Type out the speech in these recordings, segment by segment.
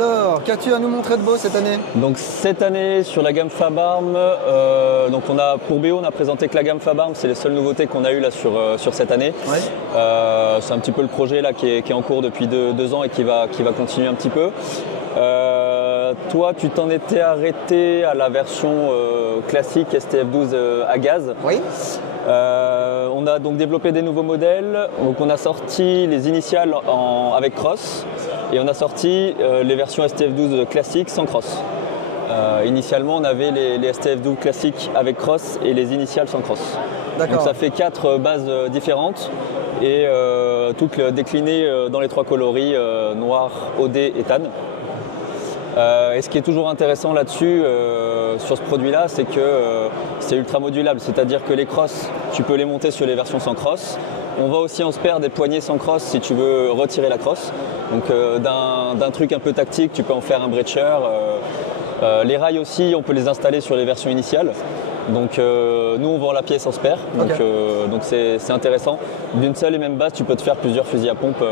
Alors, qu'as-tu à nous montrer de beau cette année? Donc cette année sur la gamme Fabarm, donc pour BO on a présenté que la gamme Fabarm, c'est les seules nouveautés qu'on a eues là sur cette année. Ouais. C'est un petit peu le projet là qui est en cours depuis deux ans et qui va continuer un petit peu. Toi tu t'en étais arrêté à la version classique STF12 à gaz. Oui. On a donc développé des nouveaux modèles, donc on a sorti les initiales avec cross et on a sorti les versions STF12 classiques sans cross. Initialement on avait les STF12 classiques avec cross et les initiales sans cross. Donc ça fait 4 bases différentes et toutes déclinées dans les 3 coloris noir, OD et tan. Et ce qui est toujours intéressant là-dessus, sur ce produit-là, c'est que c'est ultra modulable, c'est-à-dire que les crosses, tu peux les monter sur les versions sans cross. On va aussi en spare des poignées sans cross si tu veux retirer la crosse. Donc d'un truc un peu tactique, tu peux en faire un breacher. Les rails aussi, on peut les installer sur les versions initiales. Donc nous on vend la pièce en spare, donc c'est intéressant. D'une seule et même base, tu peux te faire plusieurs fusils à pompe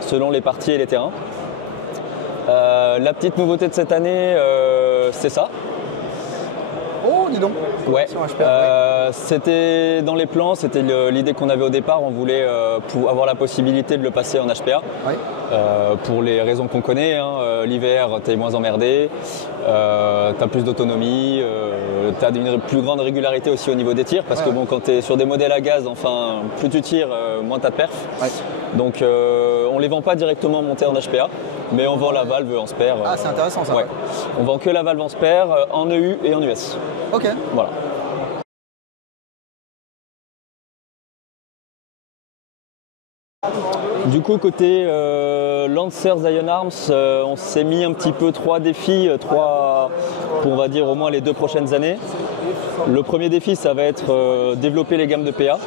selon les parties et les terrains. La petite nouveauté de cette année, c'est ça. Oh, dis donc. Ouais. C'était dans les plans, c'était l'idée qu'on avait au départ. On voulait avoir la possibilité de le passer en HPA. Ouais. Pour les raisons qu'on connaît, hein. L'hiver, tu es moins emmerdé, tu as plus d'autonomie, tu as une plus grande régularité aussi au niveau des tirs, parce que bon, quand tu es sur des modèles à gaz, enfin, plus tu tires, moins tu as de perf. Ouais. Donc on ne les vend pas directement montés en HPA, mais on vend la valve en spare. Ah, c'est intéressant ça. Ouais. On vend que la valve en spare, en EU et en US. Ok. Voilà. Du coup, côté Lancers Iron Arms, on s'est mis un petit peu 3 défis, pour on va dire au moins les 2 prochaines années. Le premier défi, ça va être développer les gammes de PA.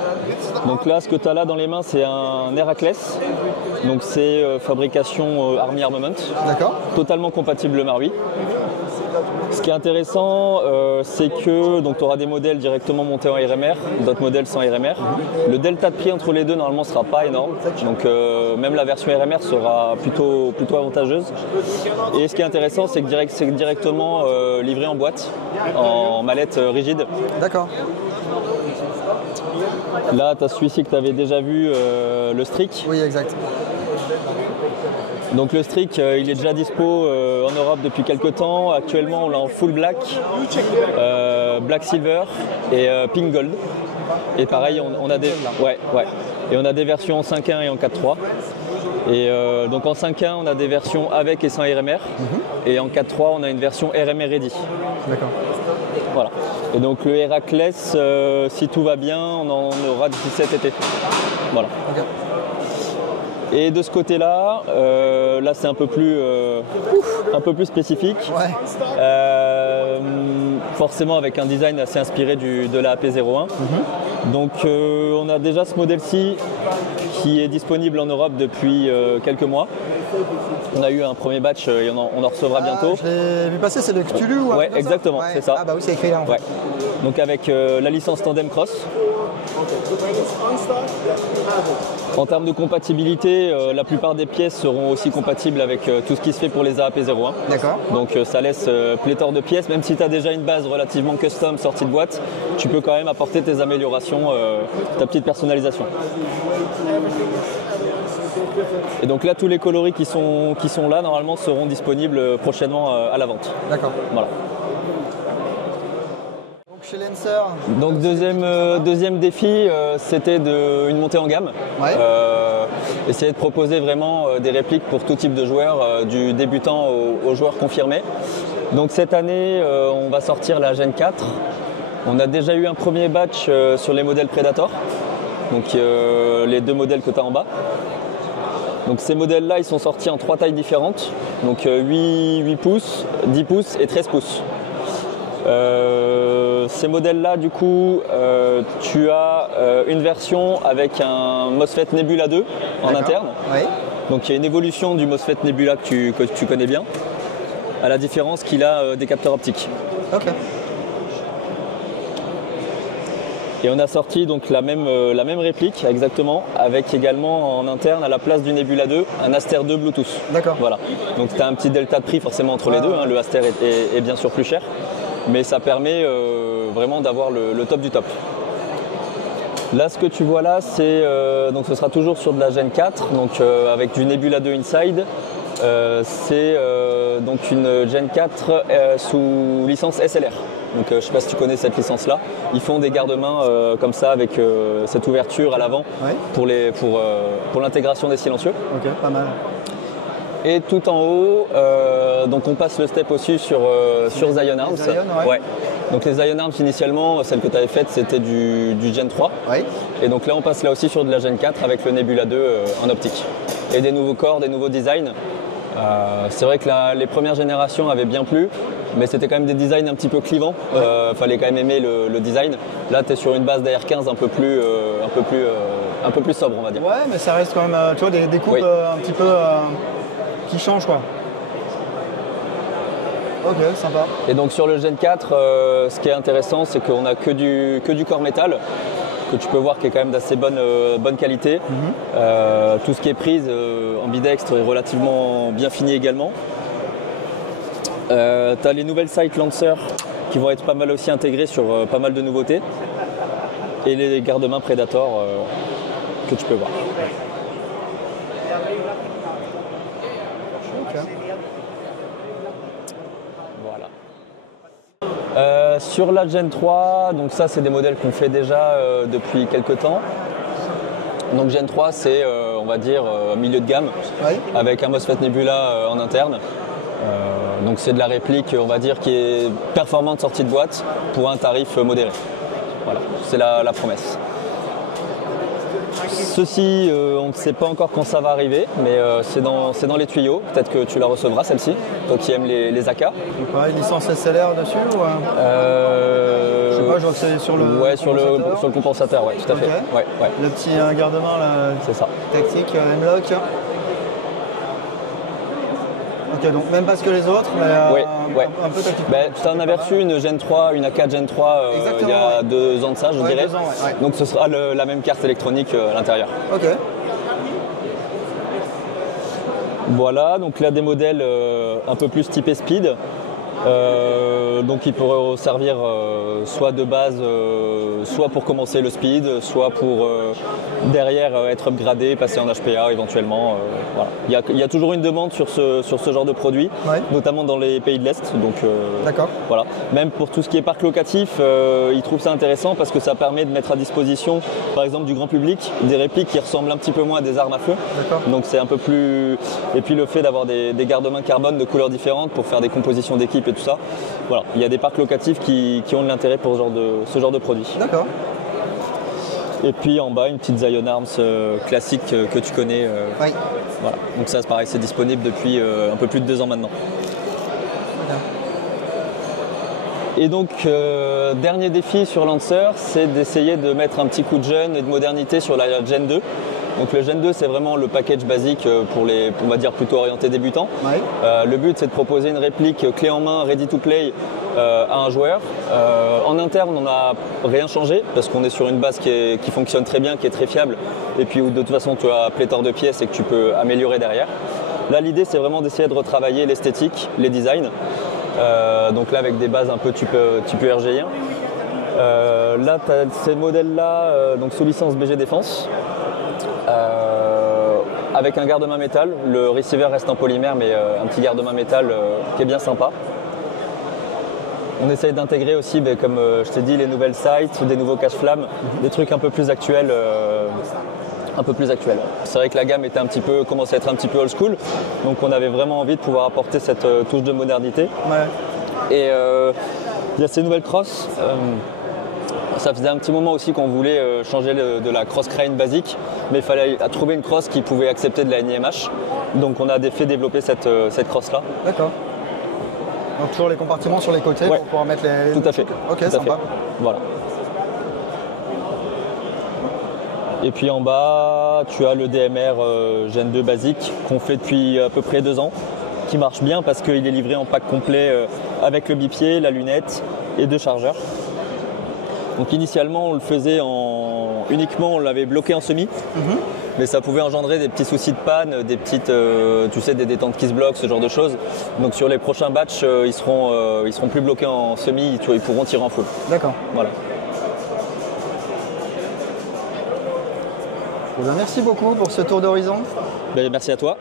Donc là, ce que tu as là dans les mains, c'est un Heracles. Donc c'est fabrication Army Armament. D'accord. Totalement compatible Marui. Ce qui est intéressant, c'est que tu auras des modèles directement montés en RMR, d'autres modèles sans RMR. Le delta de prix entre les deux, normalement, ne sera pas énorme. Donc même la version RMR sera plutôt avantageuse. Et ce qui est intéressant, c'est que c'est directement livré en boîte, en mallette rigide. D'accord. Là, tu as celui-ci que tu avais déjà vu, le Strick. Oui, exact. Donc le Strick, il est déjà dispo en Europe depuis quelques temps. Actuellement, on l'a en full black, black silver et pink gold. Et pareil, on a des, et on a des versions en 5.1 et en 4.3. Et donc en 5.1, on a des versions avec et sans RMR. Et en 4.3, on a une version RMR ready. D'accord. Voilà. Et donc le Heracles, si tout va bien, on en aura d'ici cet été. Voilà. Okay. Et de ce côté-là, là c'est un peu plus spécifique. Ouais. Forcément avec un design assez inspiré de la AP01. Donc on a déjà ce modèle-ci qui est disponible en Europe depuis quelques mois. On a eu un premier batch et on en recevra bientôt. Je l'ai vu passer, c'est le Cthulhu ou ouais, exactement, ouais. C'est ça. Ah bah oui, c'est écrit là en fait. Ouais. Donc avec la licence Tandem Cross. En termes de compatibilité, la plupart des pièces seront aussi compatibles avec tout ce qui se fait pour les AAP01. D'accord. Donc ça laisse pléthore de pièces. Même si tu as déjà une base relativement custom sortie de boîte, tu peux quand même apporter tes améliorations, ta petite personnalisation. Et donc là, tous les coloris qui sont là, normalement, seront disponibles prochainement à la vente. D'accord. Voilà. Chez Lancer. Donc deuxième défi, c'était une montée en gamme. Ouais. Essayer de proposer vraiment des répliques pour tout type de joueurs, du débutant aux joueurs confirmés. Donc cette année, on va sortir la Gen 4. On a déjà eu un premier batch sur les modèles Predator, donc les 2 modèles que tu as en bas. Donc ces modèles-là, ils sont sortis en 3 tailles différentes, donc 8 pouces, 10 pouces et 13 pouces. Ces modèles-là, du coup, tu as une version avec un MOSFET Nebula 2 en interne. Oui. Donc il y a une évolution du MOSFET Nebula que tu connais bien, à la différence qu'il a des capteurs optiques. Ok. Et on a sorti donc la même réplique exactement, avec également en interne à la place du Nebula 2 un Aster 2 Bluetooth. D'accord. Voilà. Donc tu as un petit delta de prix forcément entre les deux, hein. Le Aster est bien sûr plus cher, mais ça permet vraiment d'avoir le top du top. Là, ce que tu vois là, c'est donc ce sera toujours sur de la Gen 4, donc avec du Nebula 2 Inside. C'est donc une Gen 4 sous licence SLR. Donc je ne sais pas si tu connais cette licence-là. Ils font des garde-mains comme ça avec cette ouverture à l'avant pour l'intégration des silencieux. Ok, pas mal. Et tout en haut, donc on passe le step aussi sur Zion Arms. Zion, ouais. Donc les Zion Arms initialement, celle que tu avais faite, c'était du Gen 3. Ouais. Et donc là on passe là aussi sur de la Gen 4 avec le Nebula 2 en optique. Et des nouveaux corps, des nouveaux designs. C'est vrai que les premières générations avaient bien plu, mais c'était quand même des designs un petit peu clivants. Fallait quand même aimer le design. Là tu es sur une base d'AR15 un peu plus sobre, on va dire. Ouais, mais ça reste quand même tu vois, des coupes un petit peu qui changent quoi. Ok, sympa. Et donc sur le Gen 4, ce qui est intéressant, c'est qu'on a que du corps métal, que tu peux voir qui est quand même d'assez bonne qualité. Tout ce qui est prise ambidextre est relativement bien fini également. Tu as les nouvelles Sight Lancer qui vont être pas mal aussi intégrées sur pas mal de nouveautés. Et les garde-mains Predator que tu peux voir. Sur la Gen 3, donc ça c'est des modèles qu'on fait déjà depuis quelques temps. Donc Gen 3 c'est on va dire milieu de gamme, avec un MOSFET Nebula en interne. Donc c'est de la réplique on va dire qui est performante sortie de boîte pour un tarif modéré. Voilà, c'est la promesse. Ceci, on ne sait pas encore quand ça va arriver, mais c'est dans les tuyaux. Peut-être que tu la recevras celle-ci, toi qui aimes les AK. Ouais, licence SLR dessus ou Je sais pas, je vois que c'est sur le compensateur. Sur le compensateur, ouais, tout à fait. Ouais. Le petit garde-main là, c'est ça. tactique M-Lock. Ok, donc même pas ce que les autres, mais un peu tactique. Tu en avais reçu une Gen 3, une AK Gen 3 il y a 2 ans de ça, je dirais. 2 ans, ouais. Donc ce sera la même carte électronique à l'intérieur. Ok. Voilà, donc là des modèles un peu plus typés speed. Donc ils pourraient servir soit de base, soit pour commencer le speed, soit pour derrière être upgradé, passer en HPA éventuellement. Voilà. Il y a toujours une demande sur ce genre de produit, notamment dans les pays de l'Est. Donc d'accord. Voilà. Même pour tout ce qui est parc locatif, ils trouvent ça intéressant parce que ça permet de mettre à disposition, par exemple du grand public, des répliques qui ressemblent un petit peu moins à des armes à feu. Donc c'est un peu plus. Et puis le fait d'avoir des garde-mains carbone de couleurs différentes pour faire des compositions d'équipe et tout ça. Voilà, il y a des parcs locatifs qui ont de l'intérêt pour ce genre de produit. D'accord. Et puis en bas, une petite Zion Arms classique que tu connais. Oui. Voilà. Donc ça, c'est pareil, c'est disponible depuis un peu plus de 2 ans maintenant. Et donc, dernier défi sur Lancer, c'est d'essayer de mettre un petit coup de jeune et de modernité sur la Gen 2. Donc le Gen 2, c'est vraiment le package basique pour on va dire plutôt orienté débutant. Le but, c'est de proposer une réplique clé en main, ready to play à un joueur. En interne, on n'a rien changé parce qu'on est sur une base qui fonctionne très bien, qui est très fiable et puis où de toute façon tu as pléthore de pièces et que tu peux améliorer derrière. Là, l'idée, c'est vraiment d'essayer de retravailler l'esthétique, les designs. Donc là, avec des bases un peu type RG1. Là, tu as ces modèles-là donc sous licence BG Défense. Avec un garde-main métal, le receiver reste en polymère mais un petit garde-main métal qui est bien sympa. On essaye d'intégrer aussi, comme je t'ai dit, les nouvelles sights, des nouveaux cache-flammes, des trucs un peu plus actuels. C'est vrai que la gamme commençait à être un petit peu old school, donc on avait vraiment envie de pouvoir apporter cette touche de modernité. Et il y a ces nouvelles crosses. Ça faisait un petit moment aussi qu'on voulait changer de la cross crane basique, mais il fallait trouver une cross qui pouvait accepter de la NIMH. Donc on a fait développer cette cross-là. D'accord. Donc toujours les compartiments sur les côtés pour pouvoir mettre les... Tout à fait. Ok, tout sympa. Voilà. Et puis en bas, tu as le DMR Gen 2 basique qu'on fait depuis à peu près 2 ans, qui marche bien parce qu'il est livré en pack complet avec le bipied, la lunette et 2 chargeurs. Donc initialement on le faisait uniquement, on l'avait bloqué en semi, mais ça pouvait engendrer des petits soucis de panne, des petites, des détentes qui se bloquent, ce genre de choses. Donc sur les prochains batchs, ils seront plus bloqués en semi, ils pourront tirer en full. D'accord. Voilà. Merci beaucoup pour ce tour d'horizon. Merci à toi.